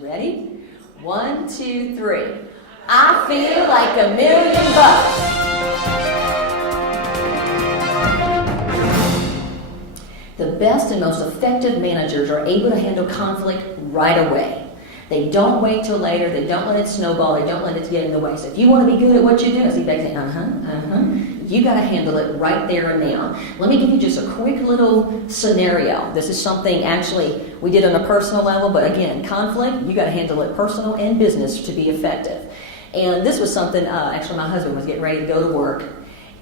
Ready? 1, 2, 3. I feel like $1,000,000. The best and most effective managers are able to handle conflict right away. They don't wait till later. They don't let it snowball. They don't let it get in the way. So if you want to be good at what you do, I see they say, you got to handle it right there and now. Let me give you just a quick little scenario. This is something actually we did on a personal level, but again, conflict, you got to handle it personal and business to be effective. And this was something, actually my husband was getting ready to go to work,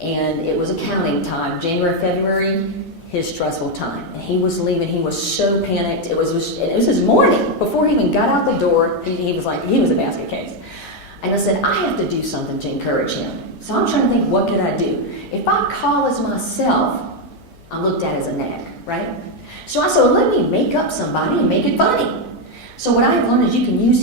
and it was accounting time, January, February, his stressful time. And he was leaving, he was so panicked. It was his morning. Before he even got out the door, he was a basket case. And I said, I have to do something to encourage him. So I'm trying to think, what could I do? If I call as myself, I'm looked at as a nag, right? So I said, well, let me make up somebody and make it funny. So what I have learned is you can use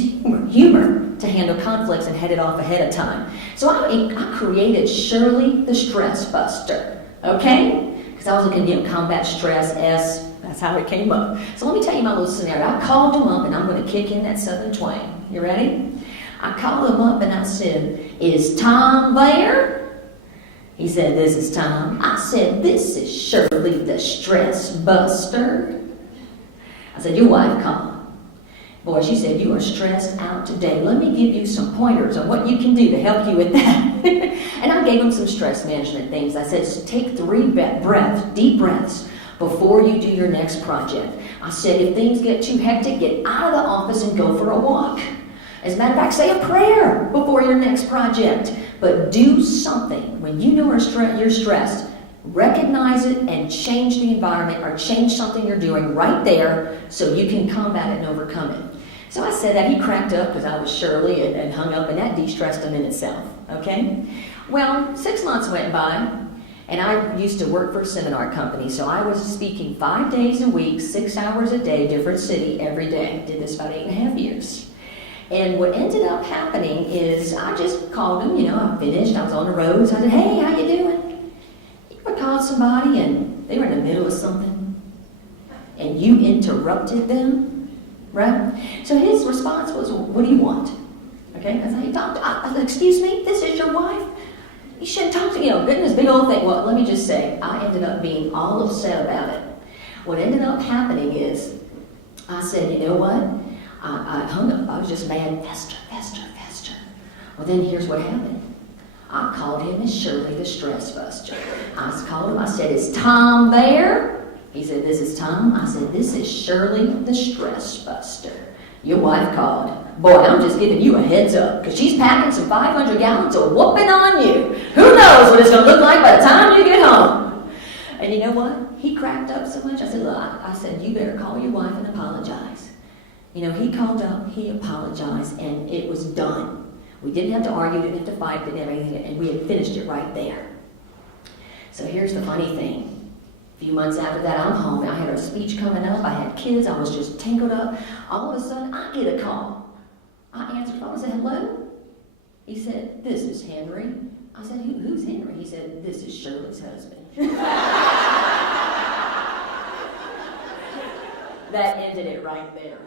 humor to handle conflicts and head it off ahead of time. So I created Shirley the Stress Buster, okay? Because I was looking to combat stress, that's how it came up. So let me tell you my little scenario. I called him up, and I'm going to kick in that southern twang. You ready? I called him up and I said, is Tom there? He said, this is Tom. I said, this is Shirley the Stress Buster. I said, your wife called. Boy, she said, you are stressed out today. Let me give you some pointers on what you can do to help you with that. And I gave him some stress management things. I said, just take 3 deep breaths before you do your next project. I said, if things get too hectic, get out of the office and go for a walk. As a matter of fact, say a prayer before your next project. But do something. When you know you're stressed, recognize it and change the environment or change something you're doing right there so you can combat it and overcome it. So I said that. He cracked up because I was Shirley and hung up, and that de-stressed him in itself. Okay? Well, 6 months went by, and I used to work for a seminar company, so I was speaking 5 days a week, 6 hours a day, different city every day. Did this about 8.5 years. And what ended up happening is I just called him, I finished, I was on the road, so I said, hey, how you doing? You ever called somebody and they were in the middle of something and you interrupted them, right? So his response was, what do you want? Okay, that's how you talk to, I said, excuse me, this is your wife? You shouldn't talk to, goodness, big old thing. Well, let me just say, I ended up being all upset about it. What ended up happening is, I said, you know what? I hung up. I was just mad. Fester. Well, then here's what happened. I called him as Shirley the Stress Buster. I called him. I said, is Tom there? He said, this is Tom. I said, this is Shirley the Stress Buster. Your wife called. Boy, I'm just giving you a heads up because she's packing some 500 gallons of whooping on you. Who knows what it's going to look like by the time you get home? And you know what? He cracked up so much. I said, look, I said, you better call your wife and apologize. He called up, he apologized, and it was done. We didn't have to argue, didn't have to fight, didn't have anything, and we had finished it right there. So here's the funny thing. A few months after that, I'm home. I had a speech coming up. I had kids. I was just tangled up. All of a sudden, I get a call. I answered the phone. I said, hello? He said, this is Henry. I said, who's Henry? He said, this is Shirley's husband. That ended it right there.